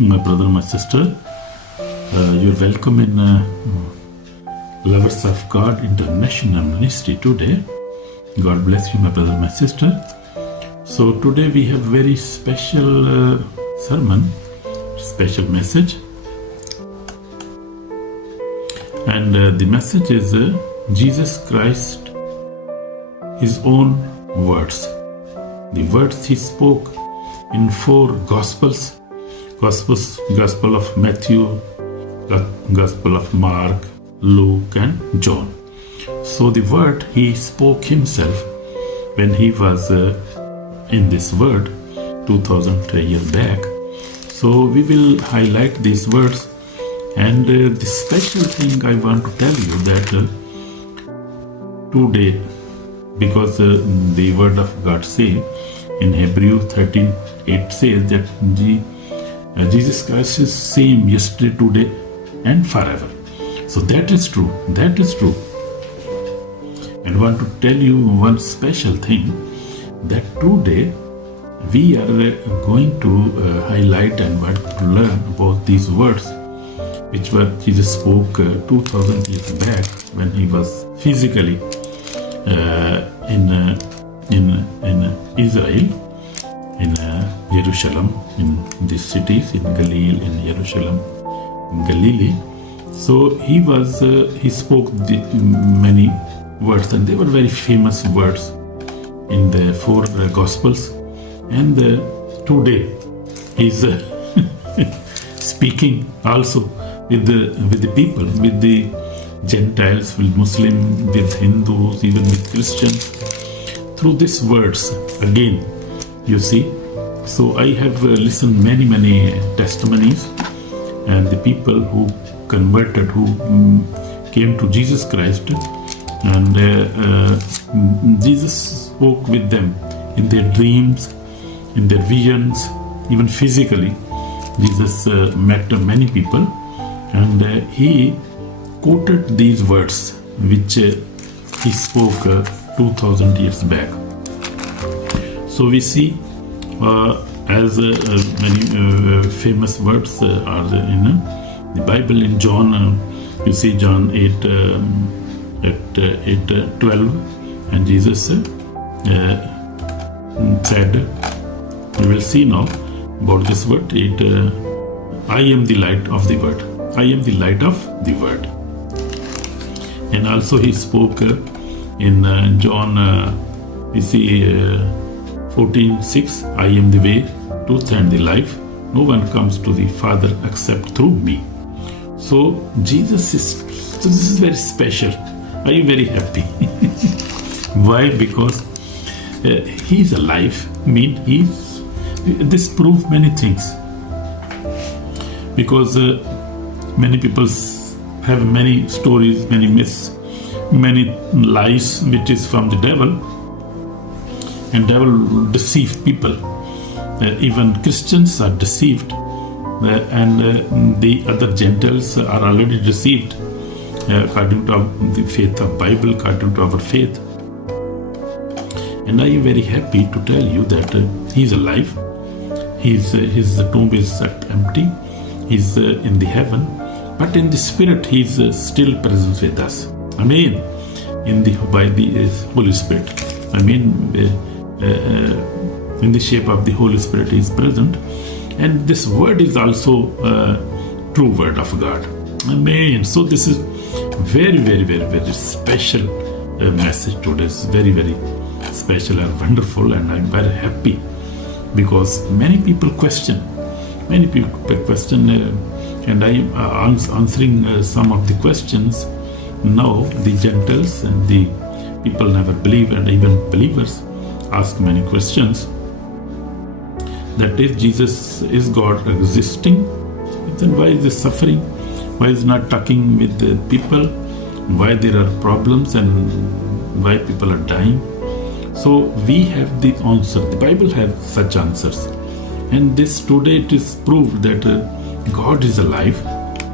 my brother, my sister. You're welcome in Lovers of God International Ministry today. God bless you, my brother, my sister. So today we have very special sermon, special message. And the message is Jesus Christ, His own words. The words He spoke in 4 Gospels. Gospel of Matthew, Gospel of Mark, Luke and John. So the word He spoke Himself when He was in this world 2000 years back. So we will highlight these words. And the special thing I want to tell you that today, because the word of God says in Hebrew 13:8 says that Jesus Christ is same yesterday, today and forever. So that is true. That is true. And I want to tell you one special thing, that today we are going to highlight and want to learn about these words which were Jesus spoke 2000 years back when He was physically in Israel, in Jerusalem, in these cities, in Galilee, in Jerusalem, in Galilee. So He spoke many words, and they were very famous words in the 4 Gospels. And today He's speaking also with the people, with the Gentiles, with Muslims, with Hindus, even with Christians, through these words again, you see. So I have listened many testimonies, and the people who converted, who came to Jesus Christ, and Jesus spoke with them in their dreams, in their visions, even physically. Jesus met many people, and He quoted these words which He spoke 2000 years back. So we see as many famous words are in the Bible. In John, you see John 8:12, and Jesus said, we will see now about this word, I am the light of the world. I am the light of the world. And also He spoke in John, we see 14:6, I am the way, truth and the life. No one comes to the Father except through me. So this is very special. I am very happy. Why? Because He is alive. This proves many things. Because many people have many stories, many myths, many lies which is from the devil, and devil deceive people. Even Christians are deceived, and the other Gentiles are already deceived according to the faith of Bible, according to our faith. And I am very happy to tell you that He is alive. His tomb is empty. He's in the heaven, but in the spirit He is still present with us. Amen. By the Holy Spirit. In the shape of the Holy Spirit He is present, and this word is also true word of God. Amen. So this is very special message today. It's very special and wonderful, and I'm very happy because many people question. And I am answering some of the questions. Now the Gentiles and the people never believe, and even believers ask many questions. That if Jesus is God existing, then why is He suffering? Why is He not talking with the people? Why there are problems and why people are dying? So we have the answer. The Bible has such answers. And this today it is proved that God is alive.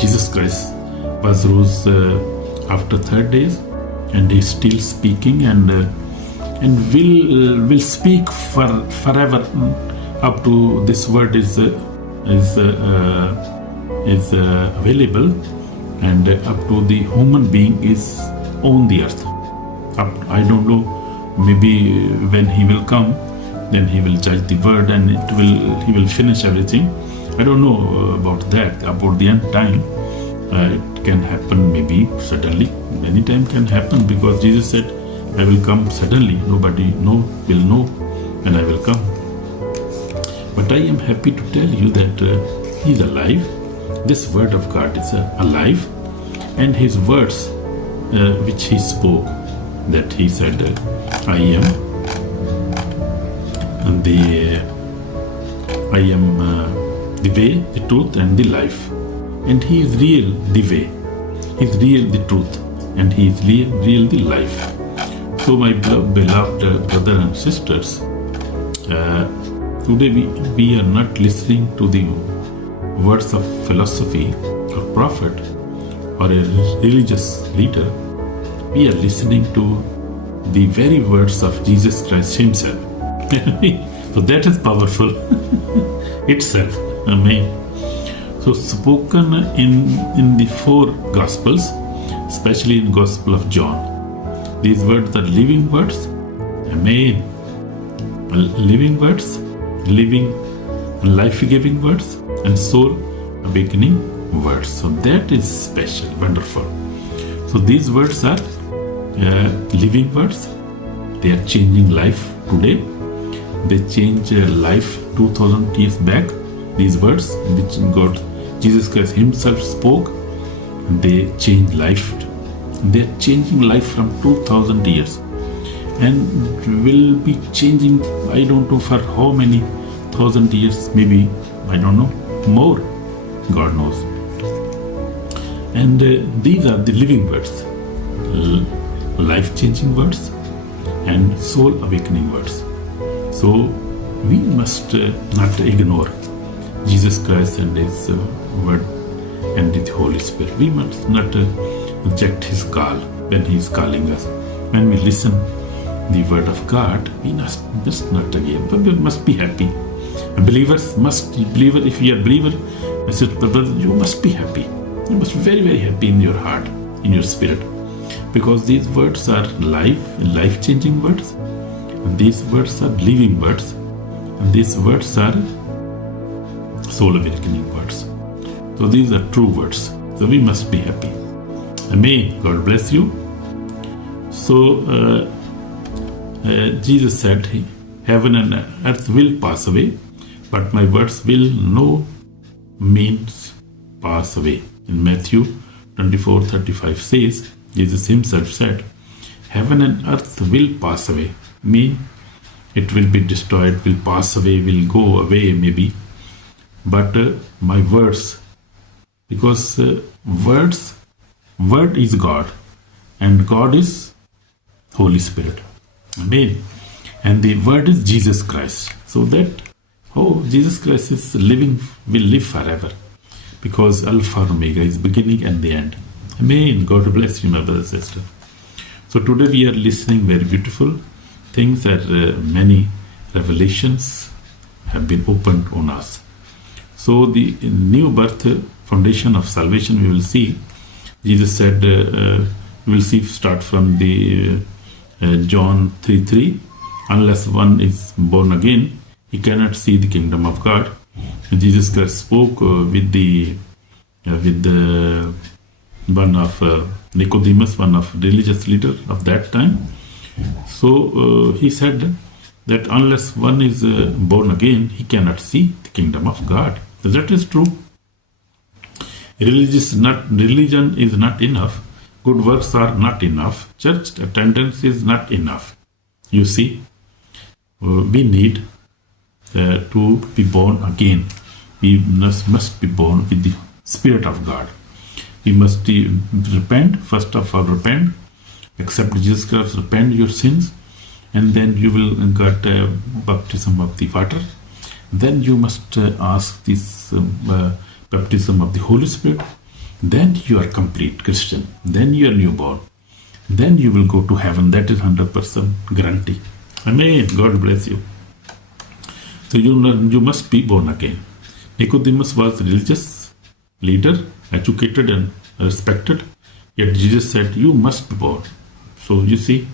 Jesus Christ was rose after 3 days, and He is still speaking, and will speak forever up to this word is is available, and up to the human being is on the earth. I don't know, maybe when he will come, then he will judge the world and he will finish everything. I don't know about that, about the end time. It can happen maybe suddenly. Any time can happen, because Jesus said, I will come suddenly. Nobody will know when I will come. But I am happy to tell you that he is alive. This word of God is alive, and his words which he spoke, that he said, I am the way, the truth, and the life. And he is real the way, he is real the truth, and he is real the life. So my beloved brothers and sisters, today we are not listening to the words of philosophy or prophet or a religious leader. We are listening to the very words of Jesus Christ himself. So that is powerful itself. Amen. So spoken in the four Gospels, especially in Gospel of John. These words are living words. Amen. Living words, living, life-giving words, and soul-awakening words. So that is special, wonderful. So these words are living words. They are changing life today. They change life 2000 years back. These words which Jesus Christ himself spoke, they change life. They are changing life from 2000 years, and will be changing, I don't know for how many thousand years, maybe, I don't know, more, God knows. And these are the living words, life-changing words, and soul-awakening words. So we must not ignore Jesus Christ and his word and the Holy Spirit. We must not reject his call when he is calling us. When we listen the word of God, we must not again, but we must be happy. And believers must, if you are a believer, my sister, brother, you must be happy. You must be very, very happy in your heart, in your spirit. Because these words are life-changing words. And these words are living words. And these words are soul-awakening words. So these are true words. So we must be happy. Amen. God bless you. So Jesus said, heaven and earth will pass away, but my words will no means pass away. In Matthew 24:35 says, Jesus himself said, heaven and earth will pass away. Mean it will be destroyed, will pass away, will go away maybe. But my words, because word is God, and God is Holy Spirit. Amen. And the word is Jesus Christ. So that, Jesus Christ is living, will live forever. Because Alpha and Omega is beginning and the end. Amen. God bless you, my brother and sister. So today we are listening very beautiful things, that many revelations have been opened on us. So the new birth foundation of salvation we will see. Jesus said, we will see, start from the John 3:3. Unless one is born again, he cannot see the kingdom of God. Jesus Christ spoke with the one of Nicodemus, one of religious leader of that time. So he said that unless one is born again, he cannot see the kingdom of God. So that is true. Religion is not enough. Good works are not enough. Church attendance is not enough. You see, we need to be born again. We must be born with the Spirit of God. We must repent, first of all repent, accept Jesus Christ, repent your sins, and then you will get baptism of the water. Then you must ask this baptism of the Holy Spirit. Then you are complete Christian. Then you are newborn. Then you will go to heaven. That is 100% guarantee. Amen. God bless you. So you must be born again. Nicodemus was a religious leader, educated and respected, yet Jesus said, "You must be born." So you see,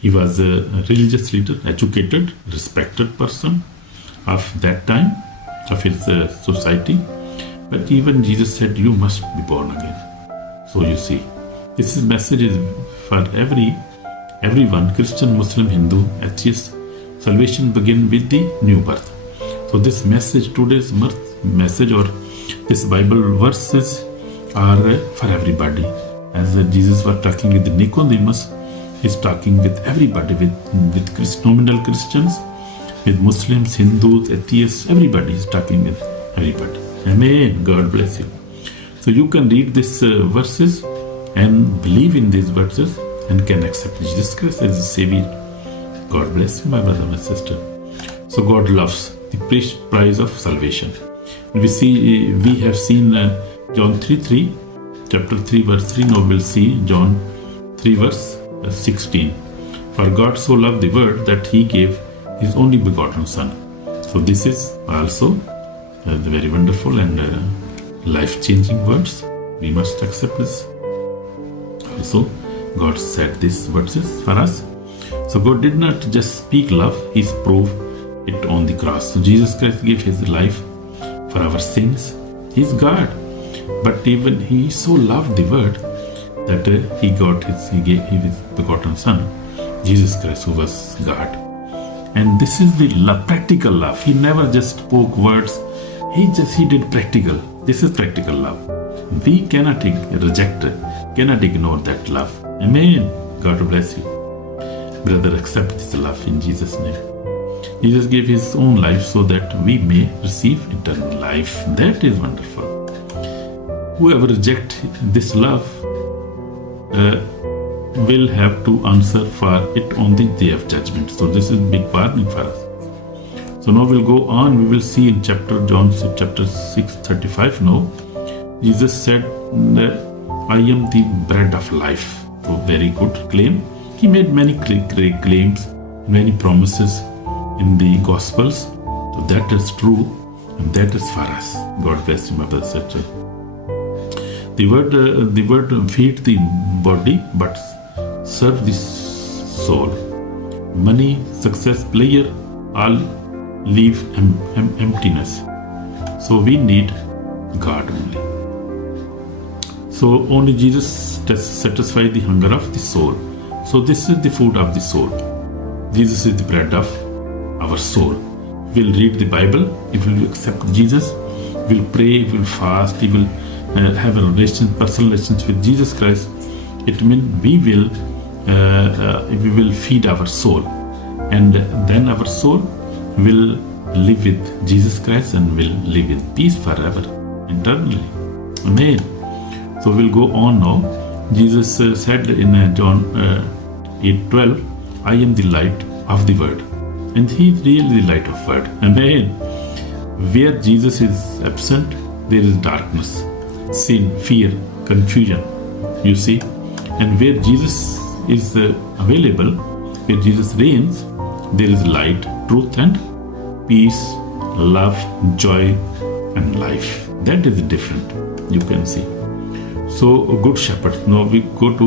he was a religious leader, educated, respected person of that time, of his society. But even Jesus said, "You must be born again." So you see, this message is for everyone, Christian, Muslim, Hindu, atheist. Salvation begins with the new birth. So this message, today's message, or this Bible verses are for everybody. As Jesus was talking with Nicodemus, he's talking with everybody, with nominal Christians, with Muslims, Hindus, atheists, everybody. He's talking with everybody. Amen. God bless you. So you can read these verses and believe in these verses and can accept Jesus Christ as a Savior. God bless you, my brother, my sister. So God loves the price of salvation. We have seen John 3:3, chapter 3, verse 3. Now we'll see John 3, verse 16. For God so loved the world that He gave His only begotten Son. So this is also the very wonderful and life-changing words. We must accept this. Also, God said these verses for us. So God did not just speak love, He proved it on the cross. So Jesus Christ gave His life for our sins. He is God, but even He so loved the world that He gave His begotten Son, Jesus Christ, who was God. And this is the practical love. He never just spoke words. He did practical. This is practical love. We cannot reject, cannot ignore that love. Amen. God bless you. Brother, accept this love in Jesus' name. Jesus gave His own life so that we may receive eternal life. That is wonderful. Whoever rejects this love will have to answer for it on the day of judgment. So this is a big warning for us. So now we'll go on. We will see in John chapter 6:35 now. Jesus said, "I am the bread of life." So very good claim. He made many great claims, many promises in the Gospels. So that is true, and that is for us. God bless you, my brother, sister. The word feed the body, but serve the soul. Money, success, pleasure, all leave emptiness. So we need God only. So only Jesus satisfies the hunger of the soul. So this is the food of the soul. Jesus is the bread of our soul. We'll read the Bible. If we accept Jesus, we'll pray, we'll fast, we will have a personal relationship with Jesus Christ. It means we will feed our soul, and then our soul will live with Jesus Christ and will live in peace forever, eternally. Amen. So we'll go on now. Jesus said in John 8:12, "I am the light of the world," and He is really the light of the world. Amen. Where Jesus is absent, there is darkness, sin, fear, confusion. You see, and where Jesus is available, where Jesus reigns, there is light, truth, and peace, love, joy, and life. That is different. You can see. So, a good shepherd. Now we go to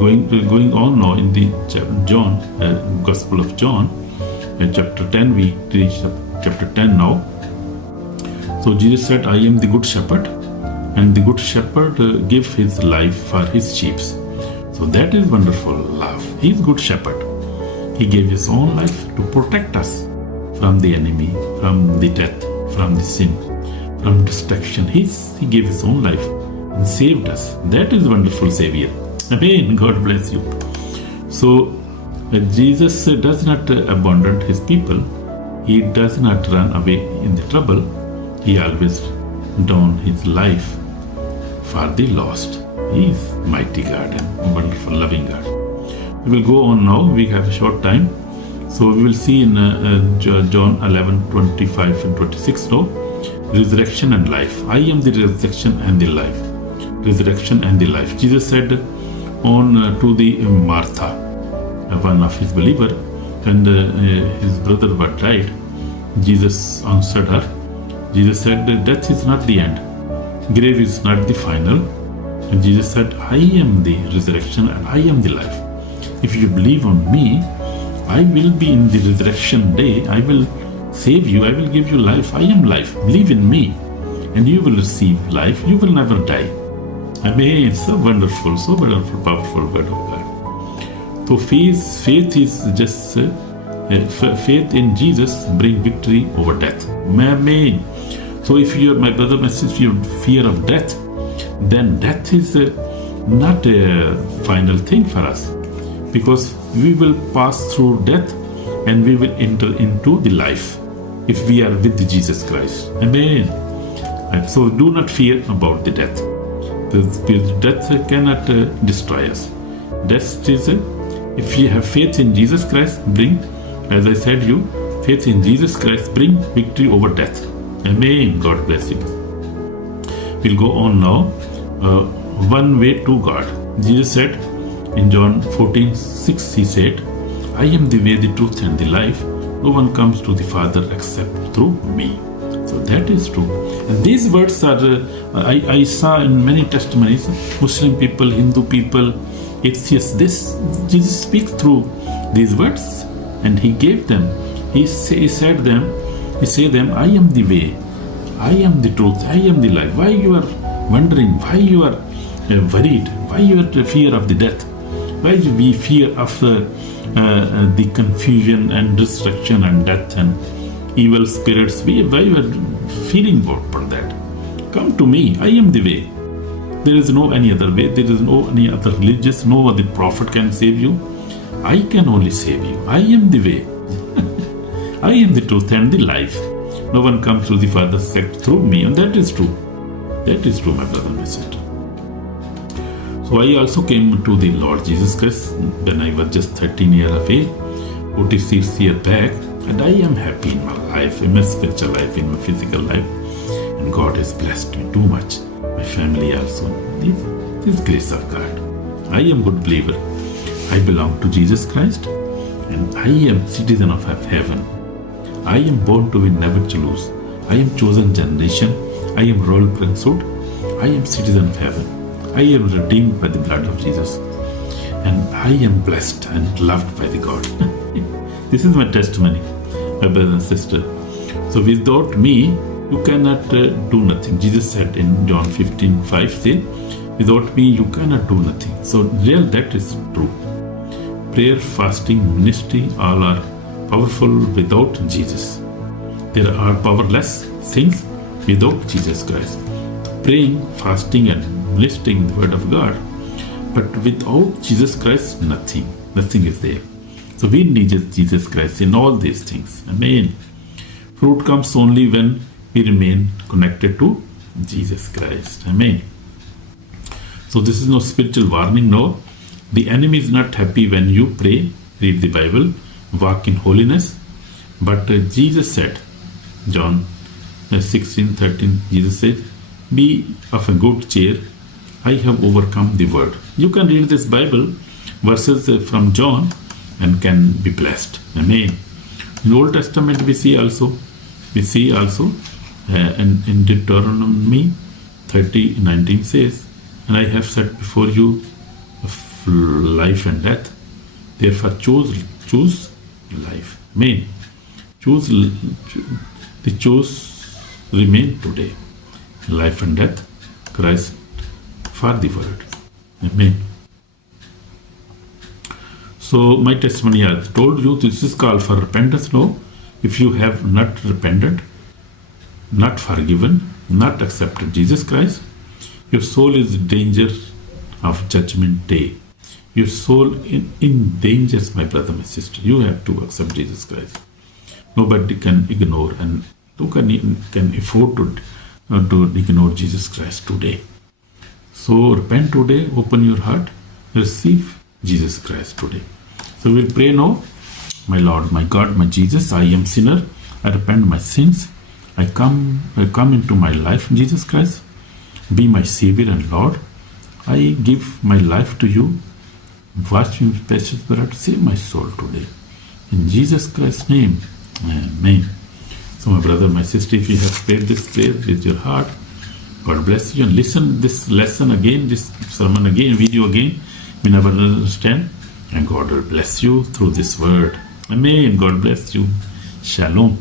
going on now in the John, Gospel of John, chapter 10. We reach chapter 10 now. So Jesus said, "I am the good shepherd, and the good shepherd gives his life for his sheep." So that is wonderful love. He is good shepherd. He gave His own life to protect us from the enemy, from the death, from the sin, from destruction. He gave His own life and saved us. That is wonderful Savior. Amen. God bless you. So Jesus does not abandon His people. He does not run away in the trouble. He always down His life for the lost. He is mighty God and wonderful, loving God. We will go on now. We have a short time. So we will see in John 11:25 and 26 now. Resurrection and life. I am the resurrection and the life. Resurrection and the life. Jesus said to the Martha, one of His believer, and his brother was died. Jesus answered her, Jesus said that death is not the end. Grave is not the final. And Jesus said, I am the resurrection and I am the life. If you believe on me, I will be in the resurrection day. I will save you. I will give you life. I am life. Believe in me and you will receive life. You will never die. Amen. It's so wonderful, powerful word of God. So faith is just faith in Jesus bring victory over death. Amen. So if you are, my brother, my sister, you fear of death, then death is not a final thing for us, because we will pass through death and we will enter into the life if we are with Jesus Christ. Amen. And so do not fear about the death. Because death cannot destroy us. Death is, if you have faith in Jesus Christ, bring, as I said you, faith in Jesus Christ bring victory over death. Amen. God bless you. We'll go on now. One way to God. Jesus said in John 14:6, he said, I am the way, the truth, and the life. No one comes to the Father except through me. So that is true. And these words are, I saw in many testimonies, Muslim people, Hindu people, atheists, Jesus speaks through these words and he gave them. He said them, I am the way, I am the truth, I am the life. Why you are wondering, why you are worried, why you are fear of the death, why we fear of the confusion and destruction and death and evil spirits, why you are feeling about that? Come to me, I am the way. There is no any other way, there is no any other religious, no other prophet can save you. I can only save you. I am the way. I am the truth and the life. No one comes to the Father except through me, and that is true. That is true, my brother and my sister. So I also came to the Lord Jesus Christ when I was just 13 years of age, 46 years back, and I am happy in my life, in my spiritual life, in my physical life, and God has blessed me too much. My family also. This grace of God. I am good believer. I belong to Jesus Christ, and I am citizen of heaven. I am born to win, never to lose. I am chosen generation. I am royal priesthood. I am citizen of heaven. I am redeemed by the blood of Jesus. And I am blessed and loved by the God. This is my testimony, my brother and sister. So without me, you cannot do nothing. Jesus said in John 15:5, say, without me, you cannot do nothing. So real, that is true. Prayer, fasting, ministry, all are powerful without Jesus. There are powerless things without Jesus Christ. Praying, fasting, and ministering the word of God, but without Jesus Christ, nothing is there. So we need Jesus Christ in all these things. Amen. Fruit comes only when we remain connected to Jesus Christ. Amen. So this is no spiritual warning. No, the enemy is not happy when you pray, read the Bible, walk in holiness. But Jesus said, John 16:13, Jesus said, be of a good cheer. I have overcome the world. You can read this Bible verses from John and can be blessed. Amen. In the Old Testament we see also in Deuteronomy 30:19 says, and I have set before you life and death. Therefore choose life. Amen. Choose remain today. Life and death, Christ for the word. Amen. So my testimony, I told you, this is called for repentance. No, if you have not repented, not forgiven, not accepted Jesus Christ, your soul is in danger of judgment day. Your soul in danger, my brother, my sister. You have to accept Jesus Christ. Nobody can ignore, and who can afford to ignore Jesus Christ today. So repent today, open your heart, receive Jesus Christ today. So we'll pray now. My Lord, my God, my Jesus, I am sinner. I repent my sins. I come into my life, Jesus Christ. Be my Savior and Lord. I give my life to you. Wash me with precious blood. Save my soul today. In Jesus Christ's name, amen. So my brother, my sister, if you have prayed this prayer with your heart, God bless you. And listen this lesson again, this sermon again, video again. You never understand. And God will bless you through this word. Amen. God bless you. Shalom.